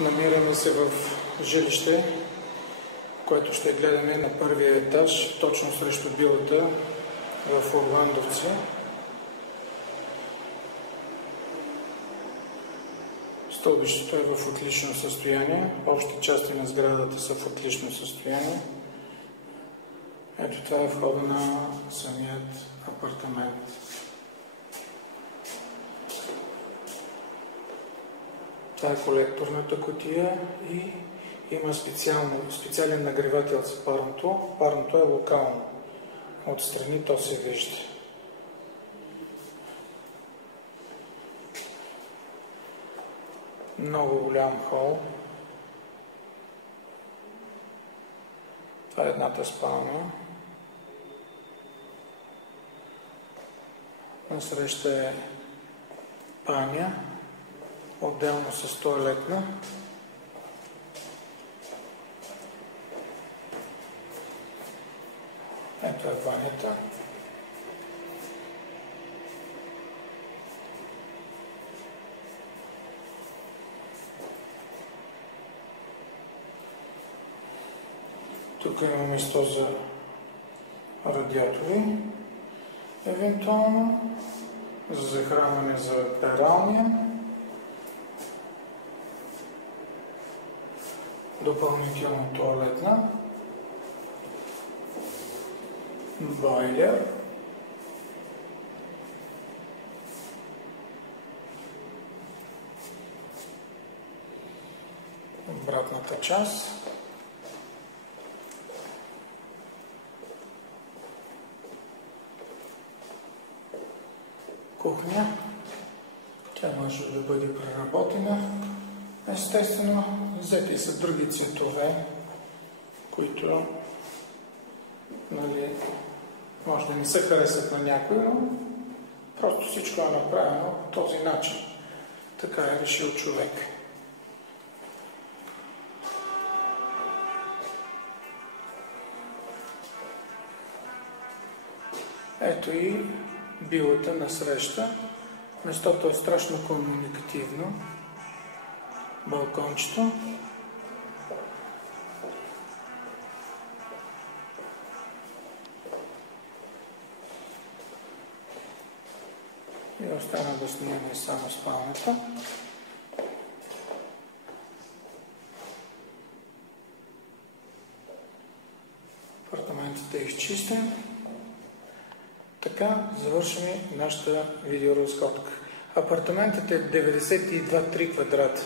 Намираме се в жилище, което ще гледаме на първия етаж, точно срещу вилата в Орландовци. Стълбището е в отлично състояние, общите части на сградата са в отлично състояние. Ето това е входа на самият апартамент. Това е колекторната кутия и има специален нагревател за парното. Парното е локално. Отстрани то се вижда. Много голям хол. Това е едната спалня. Насреща е баня, отделно с тоалетна. Ето е банята. Тук има место за радиатори, евентуално за захранване за пералня, допълнително тоалетна, бойлер, обратната част, кухня. Тя може да бъде преработена. Естествено, взети са други цветове, които може да не се харесат на някой, но просто всичко е направено по този начин. Така е решил човек. Ето и вилата насреща. Местото е страшно комуникативно. Балкончето. И остана да снимаме само спалнята. Апартаментът е изчистен. Така завършваме нашата видеоразходка. Апартаментът е 92-3 квадрата.